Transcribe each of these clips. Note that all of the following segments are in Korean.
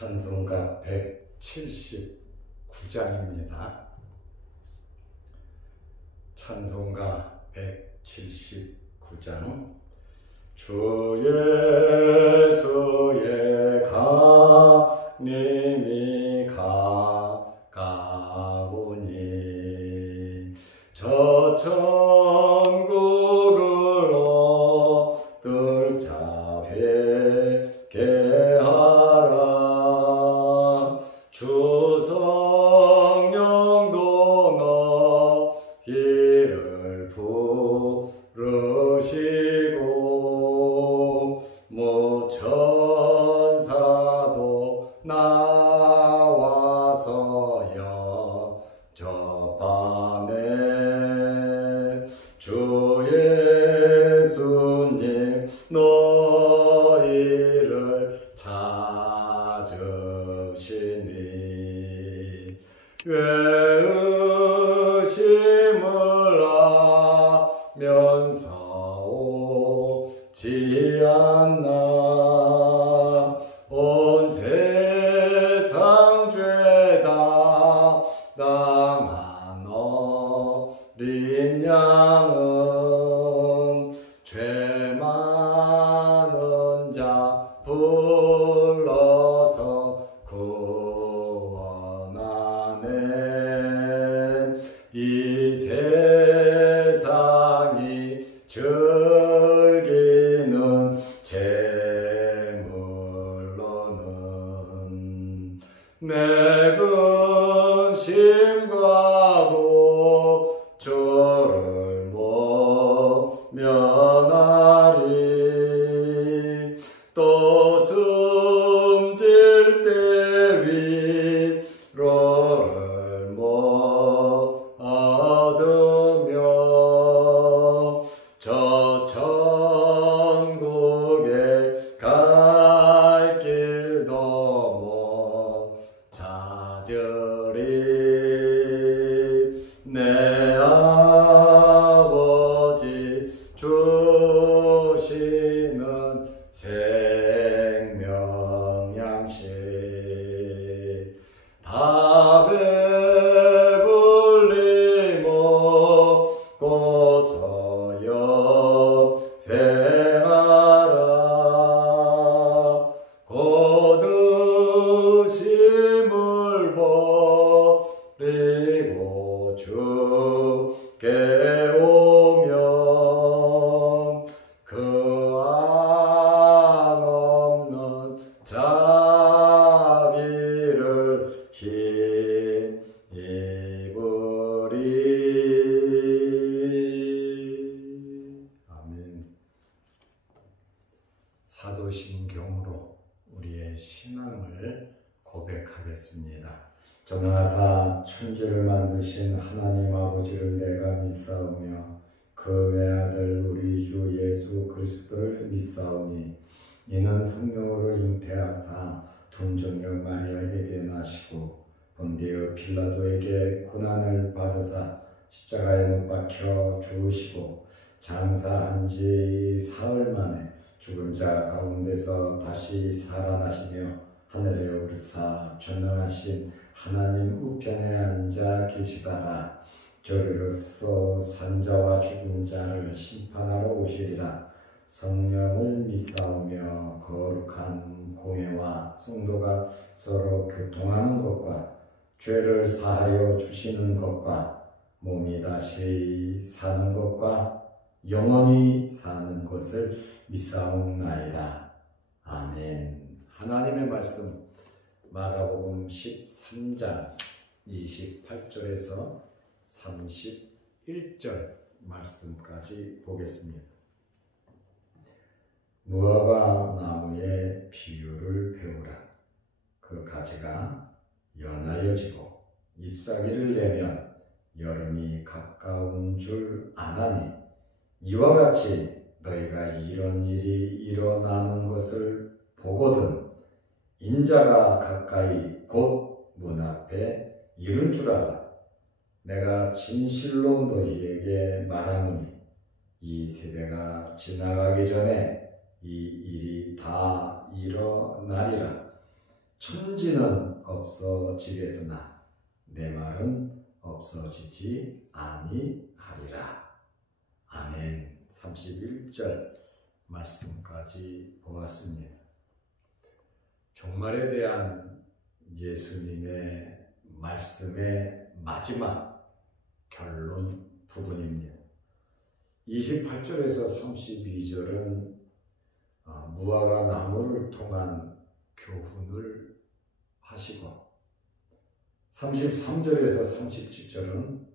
찬송가 179장입니다. 찬송가 179장. 주 예수의 강림이 가까우니 저 천국을 얻을 자 회개하라. 주 성령도 너희를 부르시고 무천사도 나와서 영접하네. 주 예수님 너희를 찾으시니 왜 의심을 하면서 오지 않나. 온 세상 죄다 당한 어린 양은 죄 많은 자 불러서 구원하네. 이 세상이 즐기는 재물로는 내 근심과 고초를 못 면하리. 또 숨질 때 위로를 못 얻으며 저 천국에 갈 길도 못 찾으리. 내 아버지 주시는 생명양식 다 배불리 먹고서 영생하라. 거두심을 버리고 주께 오면 그 안 없는 자비를 힘입으리. 아멘. 사도신경으로 우리의 신앙을 고백하겠습니다. 전능하사 천지를 만드신 하나님 아버지를 내가 믿사오며 그 외아들 우리 주 예수 그리스도를 믿사오니 이는 성령으로 잉태하사 동정녀 마리아에게 나시고 본디오 빌라도에게 고난을 받으사 십자가에 못 박혀 죽으시고 장사한 지 사흘 만에 죽은 자 가운데서 다시 살아나시며 하늘에 오르사 전능하신 하나님 우편에 앉아 계시다가 저리로서 산자와 죽은 자를 심판하러 오시리라. 성령을 믿사오며 거룩한 공회와 성도가 서로 교통하는 것과 죄를 사하여 주시는 것과 몸이 다시 사는 것과 영원히 사는 것을 믿사옵나이다. 아멘. 하나님의 말씀 마가복음 13장 28절에서 31절 말씀까지 보겠습니다. 무화과 나무의 비유를 배우라. 그 가지가 연하여지고 잎사귀를 내면 여름이 가까운 줄 아나니 이와 같이 너희가 이런 일이 일어나는 것을 보거든 인자가 가까이 곧 문 앞에 이른 줄 알라. 내가 진실로 너희에게 말하노니 이 세대가 지나가기 전에 이 일이 다 일어나리라. 천지는 없어지겠으나 내 말은 없어지지 아니하리라. 아멘. 31절 말씀까지 보았습니다. 종말에 대한 예수님의 말씀의 마지막 결론 부분입니다. 28절에서 32절은 무화과 나무를 통한 교훈을 하시고 33절에서 37절은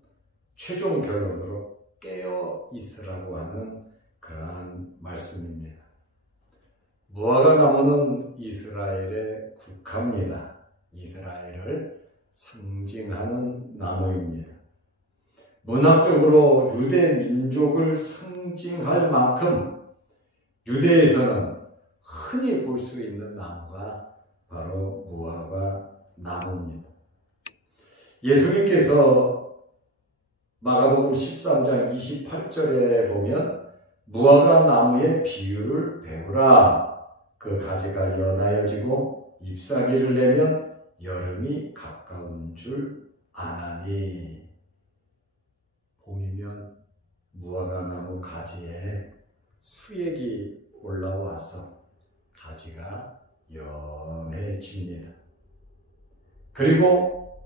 최종 결론으로 깨어 있으라고 하는 그러한 말씀입니다. 무화과 나무는 이스라엘의 국화입니다. 이스라엘을 상징하는 나무입니다. 문학적으로 유대 민족을 상징할 만큼 유대에서는 흔히 볼 수 있는 나무가 바로 무화과 나무입니다. 예수님께서 마가복음 13장 28절에 보면 무화과 나무의 비유를 배우라. 그 가지가 연하여지고 잎사귀를 내면 여름이 가까운 줄 아나니. 봄이면 무화과 나무 가지에 수액이 올라와서 가지가 연해집니다. 그리고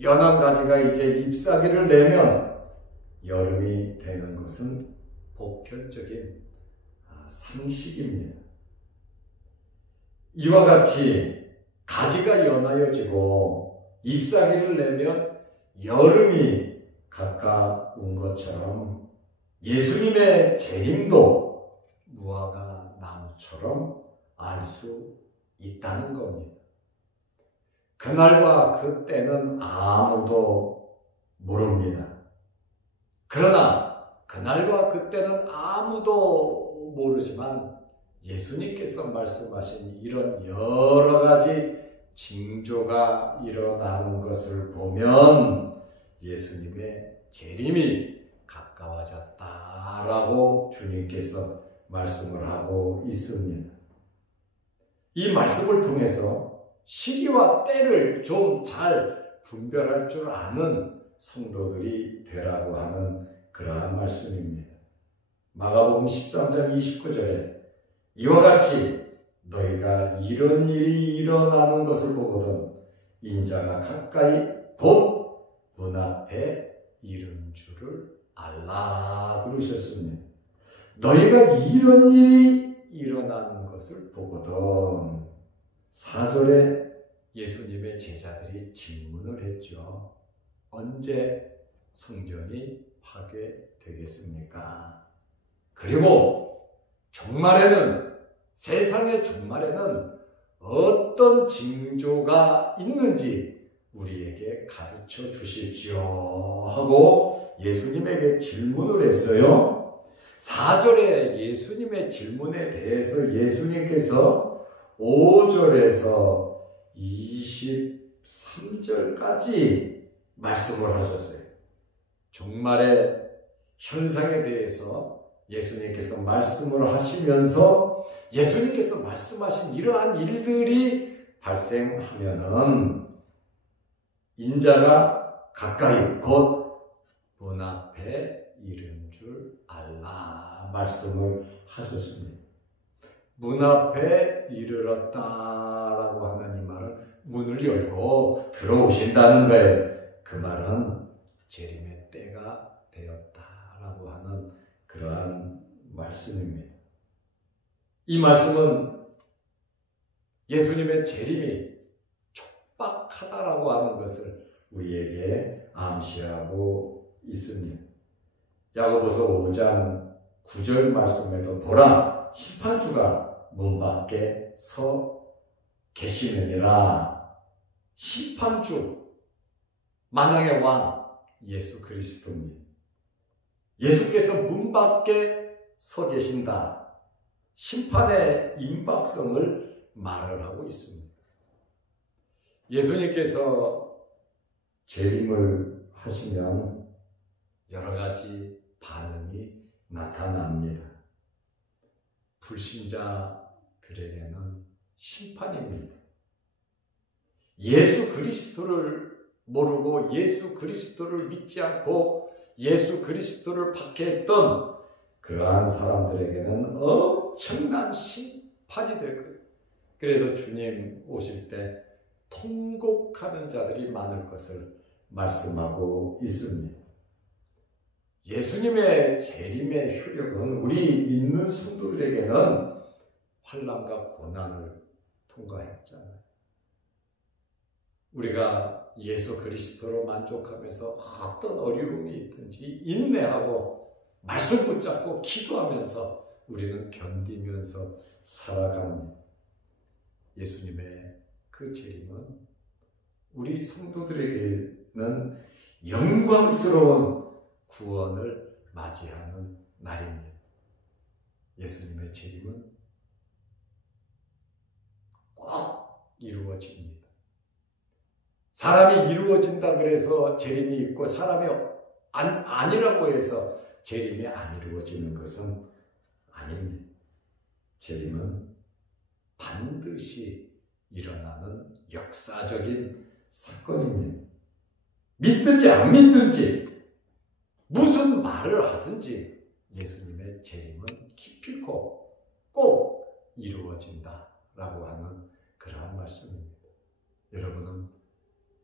연한 가지가 이제 잎사귀를 내면 여름이 되는 것은 보편적인 상식입니다. 이와 같이 가지가 연하여지고 잎사귀를 내면 여름이 가까운 것처럼 예수님의 재림도 무화과 나무처럼 알 수 있다는 겁니다. 그날과 그때는 아무도 모릅니다. 그러나 그날과 그때는 아무도 모르지만 예수님께서 말씀하신 이런 여러 가지 징조가 일어나는 것을 보면 예수님의 재림이 가까워졌다라고 주님께서 말씀을 하고 있습니다. 이 말씀을 통해서 시기와 때를 좀 잘 분별할 줄 아는 성도들이 되라고 하는 그러한 말씀입니다. 마가복음 13장 29절에 이와 같이 너희가 이런 일이 일어나는 것을 보거든 인자가 가까이 곧 문 앞에 이른 줄을 알라 그러셨습니다. 너희가 이런 일이 일어나는 것을 보거든. 4절에 예수님의 제자들이 질문을 했죠. 언제 성전이 파괴되겠습니까? 그리고 종말에는, 세상의 종말에는 어떤 징조가 있는지 우리에게 가르쳐 주십시오 하고 예수님에게 질문을 했어요. 4절에 예수님의 질문에 대해서 예수님께서 5절에서 23절까지 말씀을 하셨어요. 종말의 현상에 대해서 예수님께서 말씀을 하시면서 예수님께서 말씀하신 이러한 일들이 발생하면은 인자가 가까이 곧 문 앞에 이른 줄 알라 말씀을 하셨습니다. 문 앞에 이르렀다라고 하는 이 말은 문을 열고 들어오신다는 거예요. 그 말은 재림의 때가 되었다라고 하는 그러한 말씀입니다. 이 말씀은 예수님의 재림이 촉박하다라고 하는 것을 우리에게 암시하고 있습니다. 야고보서 5장 9절 말씀에도 보라 심판주가 문 밖에 서 계시느니라. 심판주, 만왕의 왕 예수 그리스도입니다. 예수께서 문 밖에 서 계신다. 심판의 임박성을 말을 하고 있습니다. 예수님께서 재림을 하시면 여러 가지 반응이 나타납니다. 불신자들에게는 심판입니다. 예수 그리스도를 모르고 예수 그리스도를 믿지 않고 예수 그리스도를 박해했던 그러한 사람들에게는 엄청난 심판이 될 거예요. 그래서 주님 오실 때 통곡하는 자들이 많을 것을 말씀하고 있습니다. 예수님의 재림의 효력은 우리 믿는 성도들에게는 환난과 고난을 통과했잖아요. 우리가 예수 그리스도로 만족하면서 어떤 어려움이 있든지 인내하고 말씀 붙잡고 기도하면서 우리는 견디면서 살아갑니다. 예수님의 그 재림은 우리 성도들에게는 영광스러운 구원을 맞이하는 날입니다. 예수님의 재림은 꼭 이루어집니다. 사람이 이루어진다 그래서 재림이 있고 사람이 아니라고 해서 재림이 안 이루어지는 것은 아닙니다. 재림은 반드시 일어나는 역사적인 사건입니다. 믿든지 안 믿든지 무슨 말을 하든지 예수님의 재림은 기필코 꼭 이루어진다라고 하는 그러한 말씀입니다. 여러분은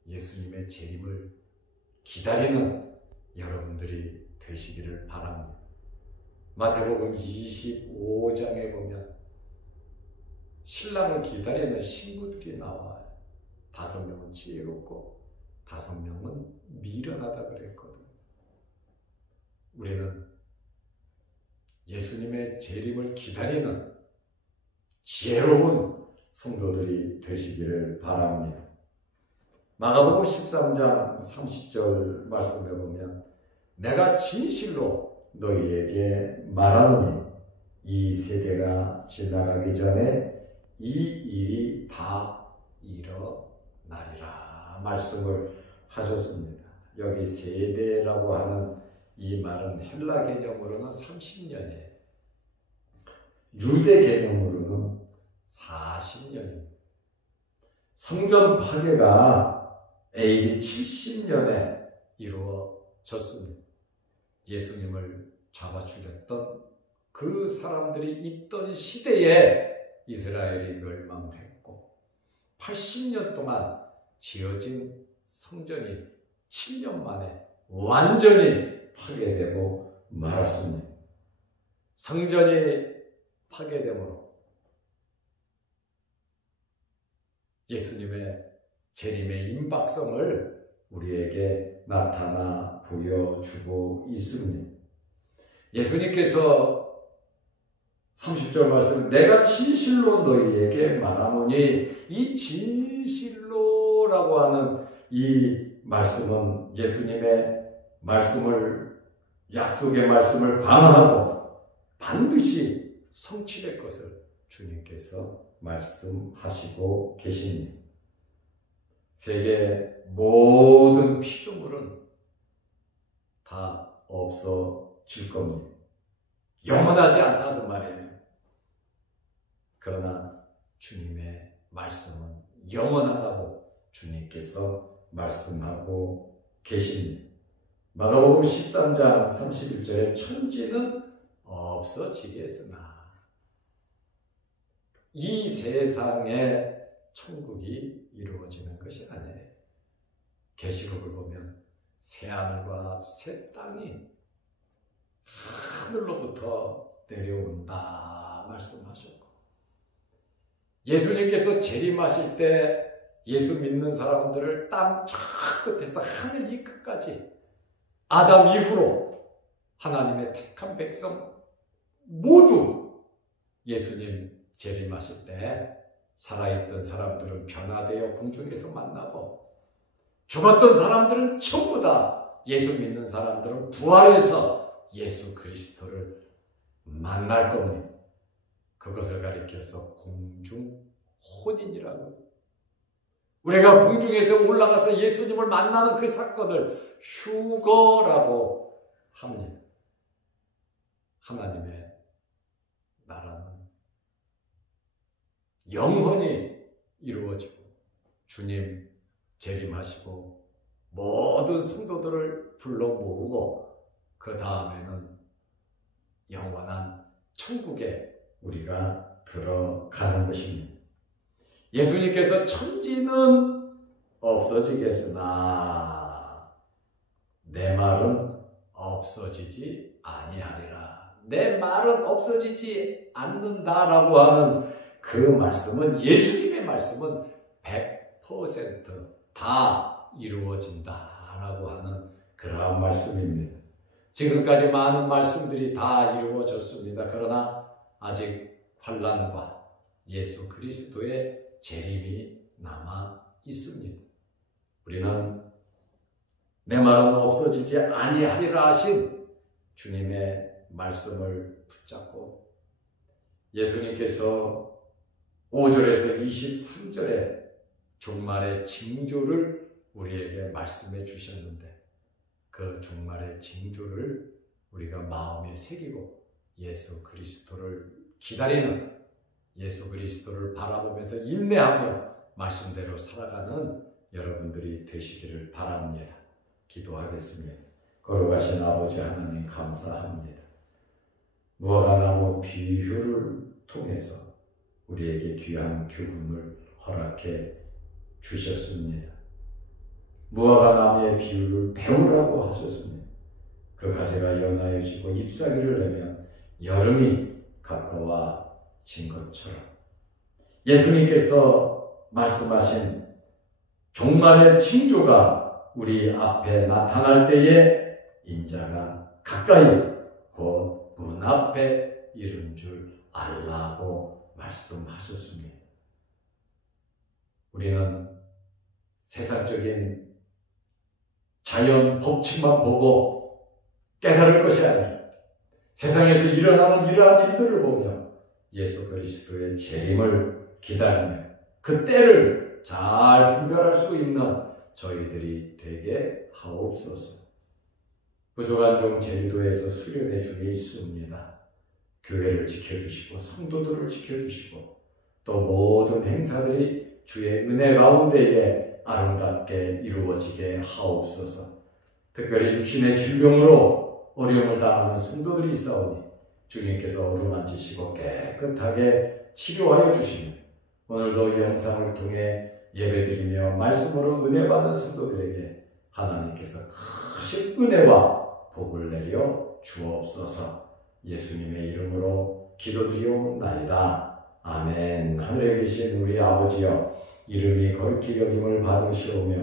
예수님의 재림을 기다리는 여러분들이 되시기를 바랍니다. 마태복음 25장에 보면 신랑을 기다리는 신부들이 나와요. 5명은 지혜롭고 5명은 미련하다 그랬거든요. 우리는 예수님의 재림을 기다리는 지혜로운 성도들이 되시기를 바랍니다. 마가복음 13장 30절 말씀해 보면 내가 진실로 너희에게 말하노니 이 세대가 지나가기 전에 이 일이 다 일어나리라 말씀을 하셨습니다. 여기 세대라고 하는 이 말은 헬라 개념으로는 30년이에요. 유대 개념으로는 40년입니다. 성전 파괴가 AD 70년에 이루어졌습니다. 예수님을 잡아 죽였던 그 사람들이 있던 시대에 이스라엘이 멸망했고 80년 동안 지어진 성전이 7년 만에 완전히 파괴되고 말았습니다. 성전이 파괴됨으로 예수님의 재림의 임박성을 우리에게 나타나 보여주고 있습니다. 예수님께서 30절 말씀 내가 진실로 너희에게 말하노니 이 진실로라고 하는 이 말씀은 예수님의 말씀을 약속의 말씀을 강화하고 반드시 성취될 것을 주님께서 말씀하시고 계십니다. 세계 모든 피조물은 다 없어질 겁니다. 영원하지 않다는 말이에요. 그러나 주님의 말씀은 영원하다고 주님께서 말씀하고 계십니다. 마가복음 13장 31절에 천지는 없어지겠으나 이 세상에 천국이 이루어지는 것이 아니에요. 계시록을 보면 새하늘과 새 땅이 하늘로부터 내려온다 말씀하셨고 예수님께서 재림하실 때 예수 믿는 사람들을 땅 저 끝에서 하늘 이 끝까지 아담 이후로 하나님의 택한 백성 모두 예수님 재림하실 때 살아있던 사람들은 변화되어 공중에서 만나고 죽었던 사람들은 전부 다 예수 믿는 사람들은 부활해서 예수 그리스도를 만날 겁니다. 그것을 가리켜서 공중 혼인이라고 우리가 공중에서 올라가서 예수님을 만나는 그 사건을 휴거라고 합니다. 하나님의 나라는 영원히 이루어지고 주님 재림하시고 모든 성도들을 불러 모으고 그 다음에는 영원한 천국에 우리가 들어가는 것입니다. 예수님께서 천지는 없어지겠으나 내 말은 없어지지 아니하리라. 내 말은 없어지지 않는다라고 하는 그 말씀은, 예수님의 말씀은 100% 이루어진다라고 하는 그러한 말씀입니다. 지금까지 많은 말씀들이 다 이루어졌습니다. 그러나 아직 환난과 예수 그리스도의 재림이 남아 있습니다. 우리는 내 말은 없어지지 아니하리라 하신 주님의 말씀을 붙잡고 예수님께서 5절에서 23절에 종말의 징조를 우리에게 말씀해 주셨는데 그 종말의 징조를 우리가 마음에 새기고 예수 그리스도를 기다리는, 예수 그리스도를 바라보면서 인내하며 말씀대로 살아가는 여러분들이 되시기를 바랍니다. 기도하겠습니다. 거룩하신 아버지 하나님 감사합니다. 무화과나무 비유를 통해서 우리에게 귀한 교훈을 허락해 주셨습니다. 무화과나무의 비유를 배우라고 하셨습니다. 그 가지가 연하여지고 잎사귀를 내면 여름이 가까워진 것처럼 예수님께서 말씀하신 종말의 징조가 우리 앞에 나타날 때에 인자가 가까이 곧 문 앞에 이른 줄 알라고 말씀하셨습니다. 우리는 세상적인 자연 법칙만 보고 깨달을 것이 아니라 세상에서 일어나는 이러한 일들을 보며 예수 그리스도의 재림을 기다리며 그 때를 잘 분별할 수 있는 저희들이 되게 하옵소서. 부족한 종 제주도에서 수련회 중에 있습니다. 교회를 지켜주시고 성도들을 지켜주시고 또 모든 행사들이 주의 은혜 가운데에 아름답게 이루어지게 하옵소서. 특별히 육신의 질병으로 어려움을 당하는 성도들이 있사오니 주님께서 어루만지시고 깨끗하게 치료하여 주시며 오늘도 이 영상을 통해 예배드리며 말씀으로 은혜 받은 성도들에게 하나님께서 크신 은혜와 복을 내려 주옵소서. 예수님의 이름으로 기도드리옵나이다. 아멘. 하늘에 계신 우리 아버지여, 이름이 거룩히 여김을 받으시오며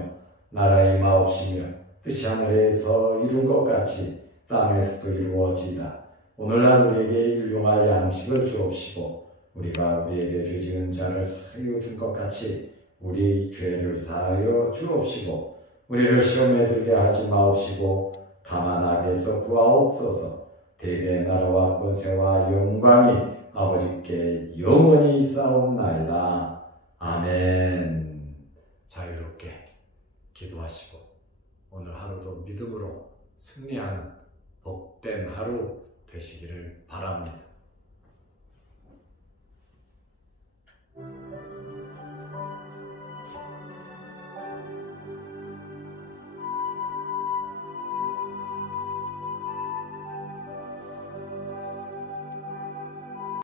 나라의 마옵시며 뜻이 하늘에서 이룬 것 같이 땅에서도 이루어지이다. 오늘날 우리에게 일용할 양식을 주옵시고 우리가 우리에게 죄 지은 자를 사하여 준 것 같이 우리 죄를 사하여 주옵시고 우리를 시험에 들게 하지 마옵시고 다만 악에서 구하옵소서. 대개 나라와 권세와 영광이 아버지께 영원히 있사옵나이다. 아멘. 자유롭게 기도하시고 오늘 하루도 믿음으로 승리하는 복된 하루 되시기를 바랍니다.